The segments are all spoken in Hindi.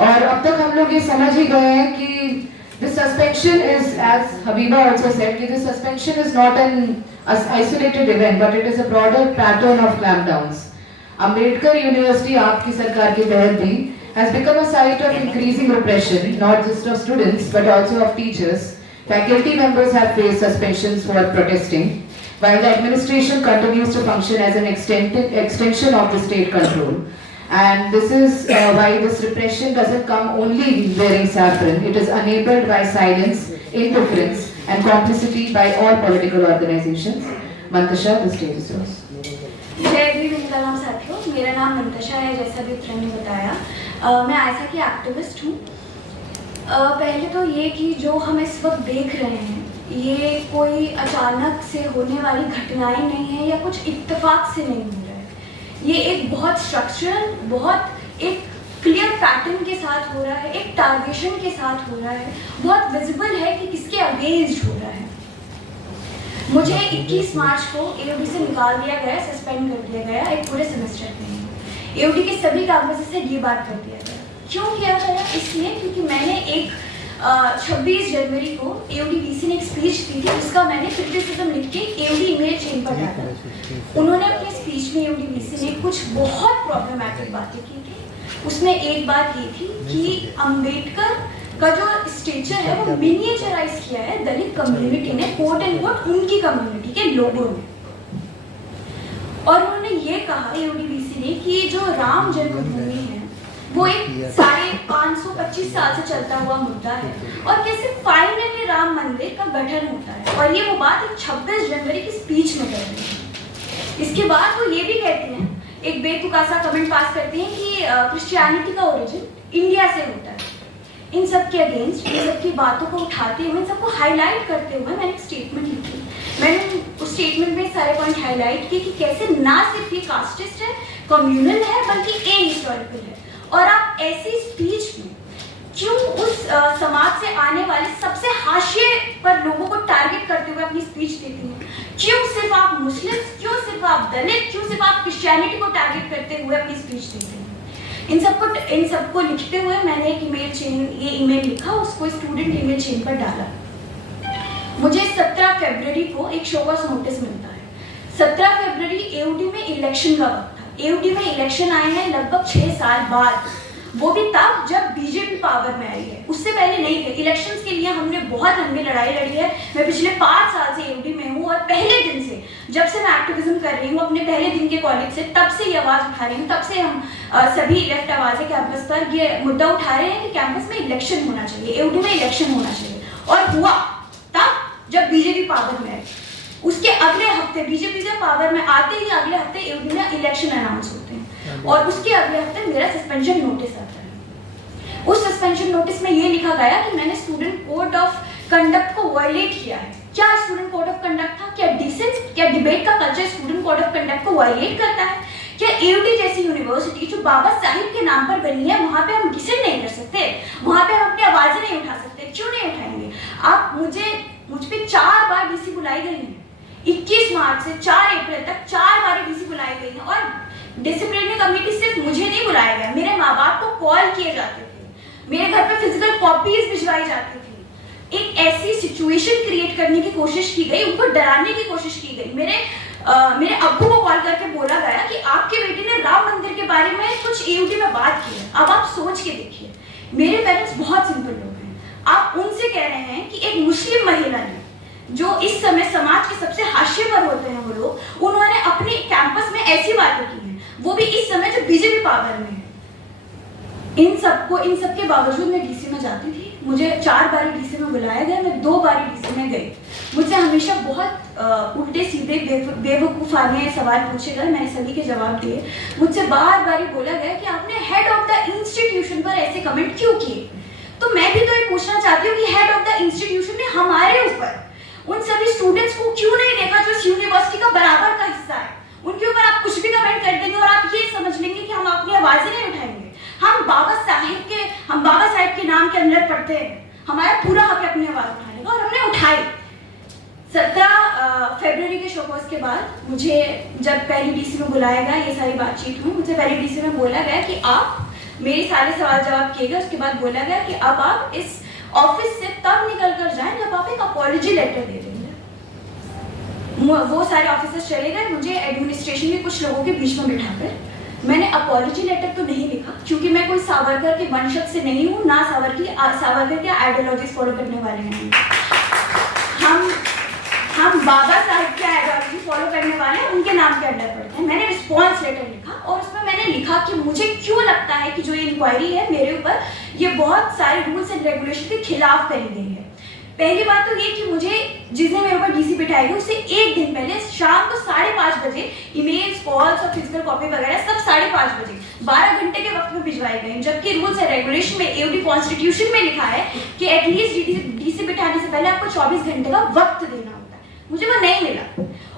और अब तक हम लोग ये समझ ही गए हैं कि this suspension is, as Habiba also said, कि this suspension is not an isolated event, but it is a broader pattern of clampdowns. Ambedkar University, आपकी सरकार के तहत भी, has become a site of increasing repression, not just of students, but also of teachers. Faculty members have faced suspensions for protesting, while the administration continues to function as an extension of the state control. And this is why this repression doesn't come only wearing saffron. It is enabled by silence, indifference, and complicity by all political organizations. Mantasha, the stage is yours. जय भीम इंकलाब साथियों, मेरा नाम मंतशा है, जैसा भी उत्तर ने बताया। मैं आयसा की एक्टिविस्ट हूँ। पहले तो ये कि जो हम इस वक्त देख रहे हैं, ये कोई अचानक से होने वाली घटनाएं नहीं है या कुछ इत्तेफाक से नहीं हो रहा है। ये एक बहुत स्ट्रक्चरल, बहुत एक क्लियर पैटर्न के साथ हो रहा है, एक टारगेशन के साथ हो रहा है, बहुत विजिबल है कि किसके अगेंस्ट हो रहा है। मुझे 21 मार्च को एओडी से निकाल दिया गया, सस्पेंड कर दिया गया एक पूरे सेमेस्टर के लिए। एओडी के सभी कैंपस से ये बात कर दिया गया। क्यों किया गया? इसलिए क्योंकि मैंने एक 26 जनवरी को एओडी वीसी ने एक स्पीच दी थी, उसका मैंने क्रिटिसिज्म लिख के एओडी ईमेल चेन पर डाला। उन्होंने अपने स्पीच में एओडी वीसी ने कुछ बहुत प्रॉब्लमैटिक बातें की थी। उसमें एक बात ये थी कि अंबेडकर का जो स्टेचर है वो मिनिएचराइज किया है दलित कम्युनिटी ने, कोट एंड कोट उनकी कम्युनिटी के लोगों ने। और उन्होंने ये कहा एओडी वीसी ने कि जो राम जन्मभूमि है वो एक 525 साल से चलता हुआ मुद्दा है और कैसे फाइनली राम मंदिर का गठन होता है। और ये वो बात 26 जनवरी की स्पीच में कर रहे हैं। इसके बाद वो ये भी कहते हैं, एक बेतुका सा कमेंट पास करते हैं कि क्रिश्चियनिटी का ओरिजिन इंडिया से होता है। इन सब के अगेंस्ट, इन सब की बातों को उठाते हुए, इन सबको हाईलाइट करते हुए मैंने एक स्टेटमेंट लिखी। मैंने उस स्टेटमेंट में सारे पॉइंट हाईलाइट किए कि कैसे ना सिर्फ ये कास्टिस्ट है, कम्युनल है, बल्कि ए हिस्टोरिकल है। और आप ऐसी स्पीच में क्यों उस समाज से आने वाले सबसे हाशिए पर लोगों को टारगेट करते हुए अपनी स्पीच देती हैं? क्यों सिर्फ आप मुस्लिम, क्यों सिर्फ आप दलित, क्यों सिर्फ आप क्रिश्चियनिटी को टारगेट करते हुए अपनी स्पीच देते हैं? इन सबको लिखते हुए मैंने एक ईमेल चेन, ये ईमेल लिखा, उसको स्टूडेंट ईमेल चेन पर डाला। मुझे 17 फरवरी को एक शो कॉज नोटिस मिलता है। 17 फरवरी एओडी में इलेक्शन का वक्त था। एओडी में इलेक्शन आए हैं लगभग 6 साल बाद, वो भी तब जब बीजेपी पावर में आई है, उससे पहले नहीं थे। इलेक्शंस के लिए हमने बहुत लंबी लड़ाई लड़ी है। मैं पिछले 5 साल से एओडी में हूँ और पहले दिन से, जब से मैं एक्टिविज्म कर रही हूँ अपने पहले दिन के कॉलेज से, तब से ये आवाज़ उठा रही हूँ। तब से हम सभी लेफ्ट आवाज़ें कैंपस पर ये मुद्दा उठा रहे हैं कि कैंपस में इलेक्शन होना चाहिए, एओडी में इलेक्शन होना चाहिए। और हुआ तब जब बीजेपी पावर में आई। उसके अगले हफ्ते, बीजेपी से पावर में आते ही अगले हफ्ते एओडी में इलेक्शन अनाउंस होते हैं और उसके अगले हफ्ते मेरा सस्पेंशन नोटिस आता है। उस सस्पेंशन नोटिस में ये लिखा गया कि मैंने स्टूडेंट कोड ऑफ कंडक्ट को वायलेट किया है। क्या स्टूडेंट कोड ऑफ कंडक्ट था? क्या डिसेंट, क्या डिबेट का culture student code of conduct को वायलेट करता है? क्या एओडी जैसी यूनिवर्सिटी जो बाबा साहिब के नाम पर बनी है, वहां पे हम डिसेंट नहीं कर सकते? वहां पे हम अपनी आवाजें नहीं उठा सकते? क्यों नहीं उठाएंगे? आप मुझ पे 4 बार डीसी बुलाई गई है। 21 मार्च से 4 अप्रैल तक 4 बार डीसी बुलाई गई है और डिसिप्लिनरी कमेटी सिर्फ मुझे नहीं बुलाया गया, मेरे माँ बाप को कॉल किए जाते थे, मेरे घर पे फिजिकल कॉपीज भिजवाई जाती थी। एक ऐसी सिचुएशन क्रिएट करने की कोशिश की गई, उनको डराने की कोशिश की गई। मेरे अब्बू को कॉल करके बोला गया कि आपके बेटे ने राम मंदिर के बारे में कुछ एओडी में बात की है। अब आप सोच के देखिए, मेरे पेरेंट्स बहुत सिंपल लोग हैं। आप उनसे कह रहे हैं कि एक मुस्लिम महिला ने, जो इस समय समाज के सबसे हाशिए पर होते हैं वो लोग, उन्होंने अपने कैंपस में ऐसी बातें की हैं, वो भी इस समय जब बीजेपी पावर में है। इन सब के बावजूद मैं डीसी में जाती थी। मुझे 4 बार डीसी में बुलाया गया, मैं 2 बार डीसी में गई। मुझसे हमेशा बहुत उल्टे सीधे बेवकूफाने सवाल पूछे गए, मैंने सभी के जवाब दिए। मुझसे बार बार बोला गया कि आपने हेड ऑफ द इंस्टीट्यूशन पर ऐसे कमेंट क्यों किए? तो मैं भी तो ये पूछना चाहती हूँ कि हेड ऑफ द इंस्टीट्यूशन ने हमारे ऊपर उन सभी स्टूडेंट्स को क्यों नहीं देखा जो इस यूनिवर्सिटी का बराबर का हिस्सा है? उनके ऊपर आप कुछ भी कमेंट कर देंगे और आप ये समझ लेंगे कि हम अपनी आवाजें नहीं उठाएंगे। हम बाबा साहिब के नाम के अंदर पढ़ते हैं, हमारा पूरा हक है अपनी आवाज उठाने का और हमने उठाई। 17 फरवरी के शोकॉज के बाद मुझे जब पहली डीसी में बुलाया गया, ये सारी बातचीत हुई, मुझे पहली डीसी में बोला गया कि आप मेरी सारे सवाल जवाब किए गए। उसके बाद बोला गया कि अब आप इस ऑफिस से तब निकल कर जाएं जब आप एक अपॉलजी लेटर दे देंगे। वो सारे ऑफिसर्स चले गए, मुझे एडमिनिस्ट्रेशन के कुछ लोगों के बीच में बिठाकर मैंने अपॉलजी लेटर तो नहीं लिखा, क्योंकि मैं कोई सावरकर के वंशज से नहीं हूँ, ना सावरकर के आइडियोलॉजीज फॉलो करने वाले हैं। हम बाबा साहब के आइडियोलॉजी फॉलो करने वाले हैं, उनके नाम के अंडर पड़ते हैं। मैंने रिस्पॉन्स लेटर लिखा और उसमें मैंने लिखा कि मुझे क्यों लगता है कि जो ये इंक्वायरी है मेरे ऊपर, ये बहुत सारे रूल्स एंड रेगुलेशन के खिलाफ करी गई है। पहली बात तो ये कि मुझे जिसने मेरे ऊपर डीसी बिठाई गई उससे एक दिन पहले शाम को 5:30 बजे ईमेल्स, कॉल्स और फिजिकल कॉपी वगैरह सब 5:30 बजे 12 घंटे के वक्त में भिजवाई गई, जबकि रूल्स एंड रेगुलेशन में एओडी कॉन्स्टिट्यूशन में लिखा है कि एटलीस्ट डीसी बिठाने से पहले आपको 24 घंटे का वक्त देना होता है। मुझे वो नहीं मिला।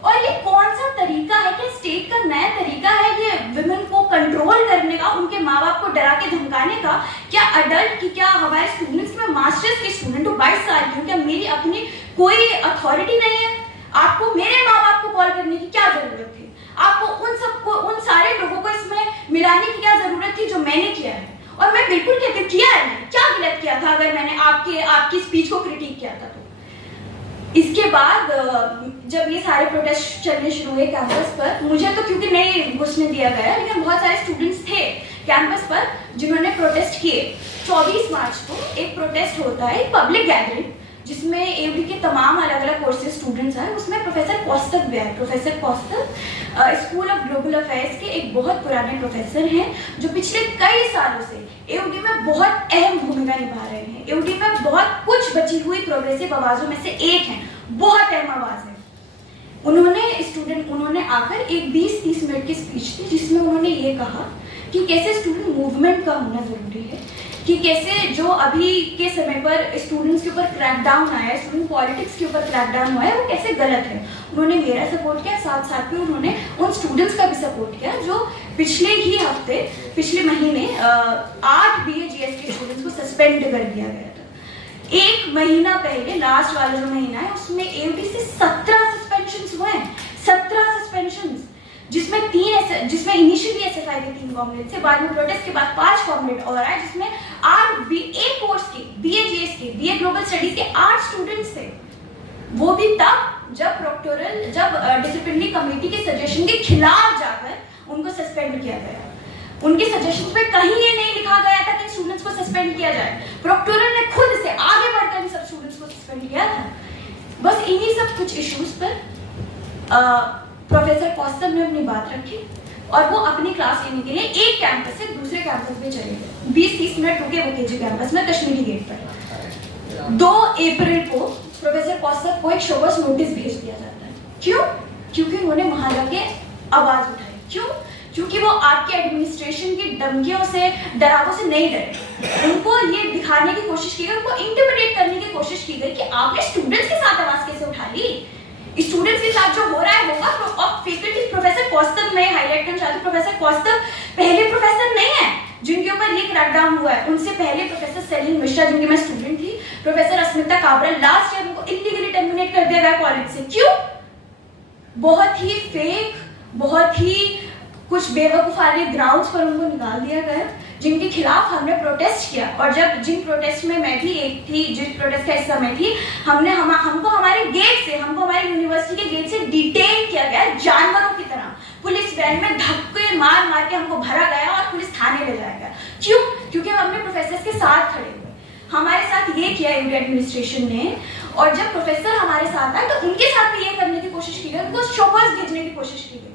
और ये कौन सा तरीका है कि स्टेट का नया तरीका है ये विमेन को कंट्रोल करने का, उनके माँ बाप को डरा के धमकाने का? क्या अडल्ट की, क्या हमारे स्टूडेंट्स, मैं मास्टर्स की स्टूडेंट हूँ, 22 साल की हूँ, क्या मेरी अपनी कोई अथॉरिटी नहीं है? आपको मेरे माँ बाप को कॉल करने की क्या जरूरत थी? आपको उन सारे लोगों को इसमें मिलाने की क्या जरूरत थी जो मैंने किया है? और मैं बिल्कुल कहती हूँ किया है, क्या गलत किया था अगर मैंने आपकी स्पीच को क्रिटिक किया था? तो इसके बाद जब ये सारे प्रोटेस्ट चलने शुरू हुए कैंपस पर, मुझे तो क्योंकि नहीं घुसने दिया गया, लेकिन बहुत सारे स्टूडेंट्स थे कैंपस पर जिन्होंने प्रोटेस्ट किए। 24 मार्च को एक प्रोटेस्ट होता है, एक पब्लिक गैदरिंग, जिसमें एओडी के तमाम अलग अलग कोर्सेज स्टूडेंट्स आए। उसमें प्रोफेसर कौस्तभ भी आए। Professor Kaustubh school of global affairs के एक बहुत पुराने प्रोफेसर हैं, जो पिछले कई सालों से एओडी में बहुत अहम भूमिका निभा रहे हैं। एओडी में बहुत कुछ बची हुई प्रोग्रेसिव आवाजों में से एक है, बहुत अहम आवाज है। उन्होंने आकर एक 20-30 मिनट की स्पीच दी, जिसमें उन्होंने ये कहा कि कैसे स्टूडेंट मूवमेंट का होना जरूरी है, कि कैसे जो अभी के समय पर स्टूडेंट्स के ऊपर क्रैकडाउन आया है, स्टूडेंट पॉलिटिक्स के ऊपर क्रैकडाउन हुआ है, वो कैसे गलत है। उन्होंने मेरा सपोर्ट किया, साथ साथ में उन्होंने उन स्टूडेंट्स का भी सपोर्ट किया जो पिछले महीने 8 BA/GS के स्टूडेंट्स को सस्पेंड कर दिया गया था। एक महीना पहले, लास्ट वाला जो महीना है, उसमें एओडी से 17 सस्पेंशंस हुए हैं। 17 सस्पेंशंस, जिसमें इनिशियली एसएफआई के 3 कॉमरेड थे, बाद में प्रोटेस्ट के बाद 5 कॉमरेड और आए, जिसमें 8 BA कोर्स के, BA/GS के, BA ग्लोबल स्टडीज के 8 स्टूडेंट्स थे। वो भी तब जब डिसिप्लिनरी कमेटी के सजेशन के खिलाफ जाकर उनको सस्पेंड किया गया। उनके सजेशन पे कहीं ये नहीं लिखा गया था कि स्टूडेंट्स को सस्पेंड किया जाए। प्रोक्टोरल ने खुद से आगे बढ़कर इन सब स्टूडेंट्स को सस्पेंड किया था। बस इन्हीं सब कुछ इश्यूज पर प्रोफेसर कौस्तभ ने अपनी बात रखी और वो अपनी क्लास लेने के लिए एक कैंपस से दूसरे कैंपस में चले गए। 20-30 मिनट रुके वो केजी कैंपस में, कश्मीरी गेट पर। 2 अप्रैल को प्रोफेसर कौस्तभ को एक शोकॉज नोटिस भेज दिया जाता है। क्यों? क्योंकि उन्होंने वहां जाके आवाज उठाई। क्यों? क्योंकि वो आपके एडमिनिस्ट्रेशन की धमकियों से, डरावों से नहीं डरे। उनको ये दिखाने की कोशिश की गई, उनको इंटिमिडेट करने की कोशिश की गई कि आपने स्टूडेंट्स के साथ आवाज कैसे उठा ली। स्टूडेंट्स के साथ जो हो रहा है होगा। और फैकल्टी प्रोफेसर कौस्तभ, मैं हाईलाइट करना चाहती हूँ, प्रोफेसर कौस्तभ पहले प्रोफेसर नहीं है जिनके ऊपर ये क्रैकडाउन हुआ है। उनसे पहले प्रोफेसर सलीम मिश्रा, जिनकी मैं स्टूडेंट थी, प्रोफेसर अस्मिता काबरा, लास्ट ईयर उनको इलीगली टर्मिनेट कर दिया गया कॉलेज से। क्यों? बहुत ही फेक, बहुत ही कुछ बेवकूफाने ग्राउंड्स पर उनको निकाल दिया गया, जिनके खिलाफ हमने प्रोटेस्ट किया। और जिन प्रोटेस्ट में मैं भी एक थी, जिस प्रोटेस्ट का हिस्सा मैं थी, हमको हमारे गेट से, हमको हमारी यूनिवर्सिटी के गेट से डिटेन किया गया जानवरों की तरह। पुलिस वैन में धक्के मार के हमको भरा गया और पुलिस थाने ले जाया गया। क्यों? क्योंकि हम अपने प्रोफेसर के साथ खड़े हुए। हमारे साथ ये किया एओडी एडमिनिस्ट्रेशन ने। और जब प्रोफेसर हमारे साथ आए तो उनके साथ भी ये करने की कोशिश की गई, उनको शोकॉज भेजने की कोशिश की गई।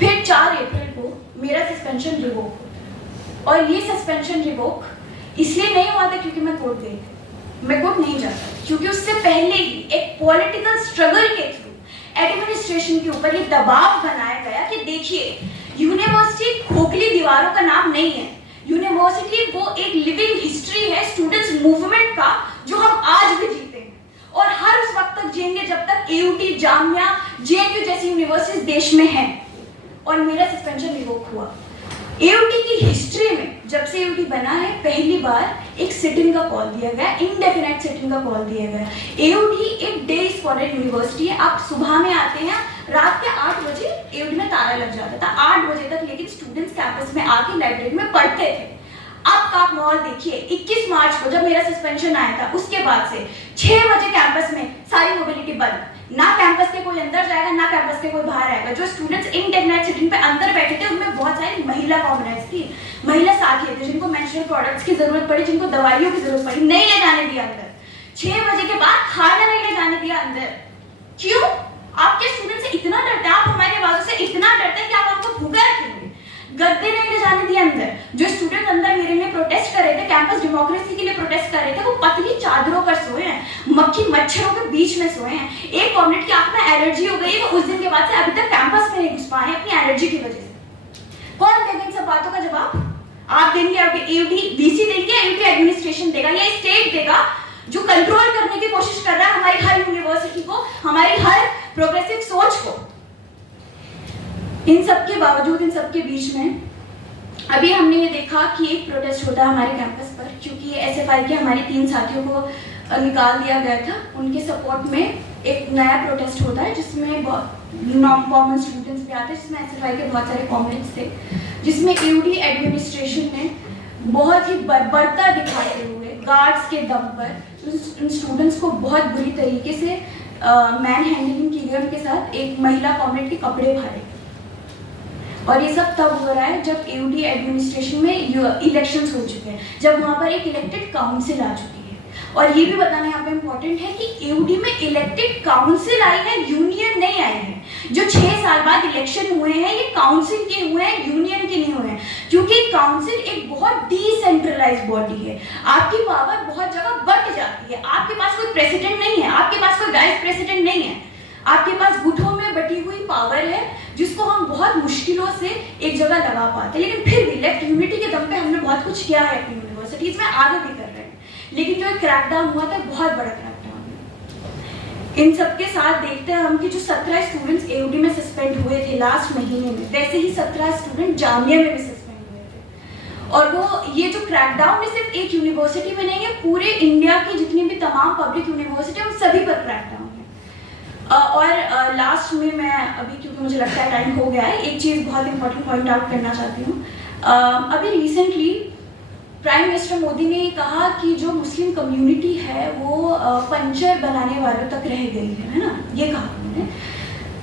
फिर 4 अप्रैल को मेरा सस्पेंशन रिवोक हुआ। और ये सस्पेंशन रिवोक इसलिए नहीं हुआ था क्योंकि मैं कोर्ट गई थी। मैं कोर्ट नहीं जाता, क्योंकि उससे पहले ही एक पॉलिटिकल स्ट्रगल के थ्रू एडमिनिस्ट्रेशन के ऊपर ये दबाव बनाया गया कि देखिए, यूनिवर्सिटी खोखली दीवारों का नाम नहीं है। यूनिवर्सिटी वो एक लिविंग हिस्ट्री है स्टूडेंट्स मूवमेंट का, जो हम आज भी जीते हैं और हर उस वक्त तक जिएंगे जब तक एयूटी, जामिया, जेएनयू जैसी यूनिवर्सिटीज देश में हैं। और मेरा सस्पेंशन रिवोक हुआ। एओडी की हिस्ट्री में जब से एओडी बना है, पहली बार एक सिटिंग का कॉल दिया गया, इंडेफिनेट सिटिंग का कॉल दिया गया। एओडी एक डे स्कॉलर यूनिवर्सिटी है। आप सुबह में आते हैं, रात के 8 बजे एडी में ताला लग जाता था, 8 बजे तक लेकिन स्टूडेंट्स कैंपस में आके लाइब्रेरी में पढ़ते थे। अब का आप माहौल देखिए, 21 मार्च को जब मेरा सस्पेंशन आया था उसके बाद से 6 बजे कैंपस में सारी मोबिलिटी बंद, ना कैंपस के कोई अंदर जाएगा ना कैंपस के कोई बाहर आएगा। जो स्टूडेंट्स इनडेफिनिट सिटिंग पे अंदर बैठे थे उनमें बहुत सारी महिला कॉमनर्स थी, महिला साथी थे जिनको मेंस्ट्रुअल प्रोडक्ट्स की जरूरत पड़ी, जिनको दवाइयों की जरूरत पड़ी, नहीं ले जाने दिया अंदर। 6 बजे के बाद खाना नहीं ले जाने दिया अंदर। क्यों? आपके स्टूडेंट से इतना डरते हैं, आप हमारी आवाजों से इतना डरते हैं कि आप आपको भूखा रखेंगे। गद्दे नहीं ले जाने दिए अंदर। जो स्टूडेंट अंदर मेरे लिए प्रोटेस्ट कर रहे थे, कैंपस डेमोक्रेसी के लिए प्रोटेस्ट कर रहे थे, वो पतली चादरों पर सोए हैं, मक्खी मच्छरों के बीच में सोए हैं। एक कॉमरेड की आंख में एलर्जी हो गई, वो उस दिन के बाद से अभी तक कैंपस में नहीं घुस पाए अपनी एलर्जी की वजह से। कौन देगा इन सब बातों का जवाब? आप देंगे, आपके एडी वीसी देंगे, एडी एडमिनिस्ट्रेशन देगा, या स्टेट देगा जो कंट्रोल करने की कोशिश कर रहा है हमारी हर यूनिवर्सिटी को, हमारी हर प्रोग्रेसिव सोच को। इन सब के बावजूद, इन सब के बीच में अभी हमने ये देखा कि एक प्रोटेस्ट होता है हमारे कैंपस पर, क्योंकि एसएफआई के हमारे 3 साथियों को निकाल दिया गया था। उनके सपोर्ट में एक नया प्रोटेस्ट होता है जिसमें नॉन कॉमन स्टूडेंट्स भी आते हैं, जिसमें एसएफआई के बहुत सारे कॉमरेड्स थे, जिसमें यूडी एडमिनिस्ट्रेशन ने बहुत ही बर्बरता दिखाते हुए गार्ड्स के दम पर उन स्टूडेंट्स को बहुत बुरी तरीके से मैन हैंडलिंग की गई। उनके साथ एक महिला कॉमरेड के कपड़े फाड़े। और ये सब तब हो रहा है जब एडी एडमिनिस्ट्रेशन में इलेक्शंस हो चुके हैं, जब वहाँ पर एक इलेक्टेड काउंसिल आ चुकी है। और ये भी बताना यहाँ पे इम्पोर्टेंट है कि एडी में इलेक्टेड काउंसिल आई है, यूनियन नहीं आई है। जो 6 साल बाद इलेक्शन हुए हैं ये काउंसिल के हुए हैं, यूनियन के नहीं हुए हैं, क्योंकि काउंसिल एक बहुत डिसेंट्रलाइज्ड बॉडी है। आपकी पावर बहुत जगह बट जाती है, आपके पास कोई प्रेसिडेंट नहीं है, आपके पास कोई वाइस प्रेसिडेंट नहीं है, आपके पास गुठों में बटी हुई पावर है जिसको हम बहुत मुश्किलों से एक जगह लगा पाते हैं। लेकिन फिर भी लेफ्ट यूनिटी के दम पे हमने बहुत कुछ किया है अपनी यूनिवर्सिटीज में, आगे भी कर रहे हैं। लेकिन जो क्रैकडाउन हुआ था बहुत बड़ा क्रैकडाउन है। इन सबके साथ देखते हैं हम कि जो 17 स्टूडेंट्स एडी में सस्पेंड हुए थे लास्ट महीने में, वैसे ही 17 स्टूडेंट जामिया में भी सस्पेंड हुए थे। और वो ये जो क्रैकडाउन है सिर्फ एक यूनिवर्सिटी में नहीं है, पूरे इंडिया की जितनी भी तमाम पब्लिक यूनिवर्सिटी उन सभी पर क्रैकडाउन है। और लास्ट में मैं अभी, क्योंकि मुझे लगता है टाइम हो गया है, एक चीज़ बहुत इंपॉर्टेंट पॉइंट आउट करना चाहती हूँ। अभी रिसेंटली प्राइम मिनिस्टर मोदी ने कहा कि जो मुस्लिम कम्युनिटी है वो पंचर बनाने वालों तक रह गई है ना, ये कहा उन्होंने।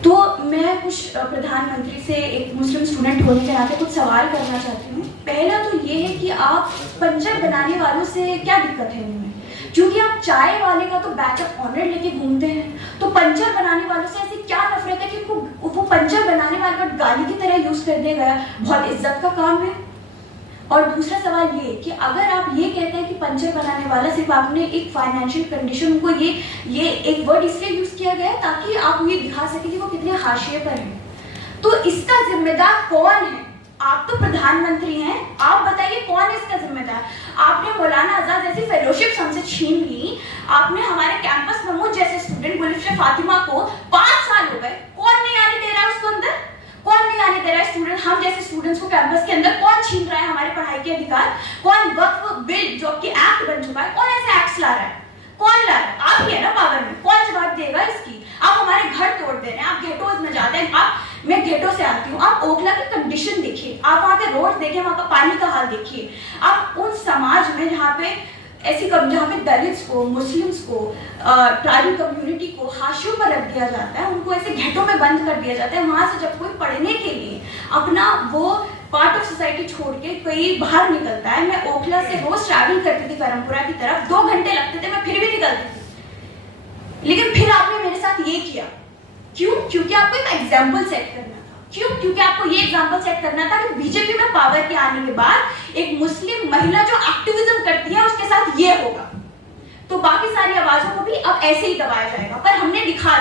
तो मैं कुछ प्रधानमंत्री से एक मुस्लिम स्टूडेंट होने के नाते कुछ सवाल करना चाहती हूँ। पहला तो ये है कि आप पंचर बनाने वालों से क्या दिक्कत है इनमें, क्योंकि आप चाय वाले का तो बैकअप ऑनर लेके घूमते हैं, तो पंचर बनाने वालों से ऐसी क्या नफरत है कि वो पंचर बनाने वाले को गाली की तरह यूज कर दिया गया, बहुत इज्जत का काम है। और दूसरा सवाल ये कि अगर आप ये कहते हैं कि पंचर बनाने वाला सिर्फ आपने एक फाइनेंशियल कंडीशन, उनको ये एक वर्ड इसलिए यूज किया गया ताकि आप ये दिखा सके कि वो कितने हाशिए पर हैं, तो इसका जिम्मेदार कौन है? आप तो प्रधानमंत्री हैं, आप बताइए कौन है इसका जिम्मेदार? आपने मौलाना आजाद जैसी फेलोशिप हमसे छीन ली, आपने हमारे कैंपस में मुझ जैसे स्टूडेंट गुलिफ्शा फातिमा को 5 साल हो गए, कौन नहीं आने दे रहा है उसको अंदर? कौन नहीं आने दे रहा है स्टूडेंट, हम जैसे स्टूडेंट्स को कैंपस के अंदर? कौन छीन रहा है हमारे पढ़ाई के अधिकार? कौन वक्फ बिल जो कि एक्ट बन चुका है, कौन ऐसे एक्ट्स ला रहा है? कौन ला रहा है? आप ही है ना पावर में, कौन जवाब देगा इसकी? आप हमारे घर तोड़ दे रहे हैं, आप घेटोज में जाते हैं। मैं घेटो से आती हूँ, आप ओखला की कंडीशन देखिए, आप वहाँ के रोड देखिए, वहाँ का पानी का हाल देखिए। आप उन समाज में जहाँ पे जहाँ पे दलित्स को, मुस्लिम्स को, ट्राइबल कम्युनिटी को हाशियों पर रख दिया जाता है, उनको ऐसे घेटों में बंद कर दिया जाता है, वहाँ से जब कोई पढ़ने के लिए अपना वो पार्ट ऑफ सोसाइटी छोड़ के कहीं बाहर निकलता है। मैं ओखला से रोज ट्रैवल करती थी करमपुरा की तरफ, 2 घंटे लगते थे, मैं फिर भी निकलती थी। लेकिन फिर आपने मेरे साथ ये किया, क्यों? क्योंकि आपको एक एग्जाम्पल सेट करना था। क्यों? क्योंकि आपको ये एग्जाम्पल सेट करना था कि बीजेपी में पावर के आने के बाद एक मुस्लिम महिला जो एक्टिविज्म करती है उसके साथ ये होगा, तो बाकी सारी आवाजों को भी अब ऐसे ही दबाया जाएगा। पर हमने दिखा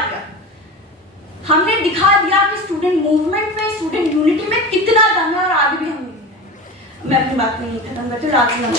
दिया कि स्टूडेंट मूवमेंट में, स्टूडेंट यूनिटी में कितना दम है, और आगे भी हम मैं अपनी बात में नहीं खत्म करती हूँ।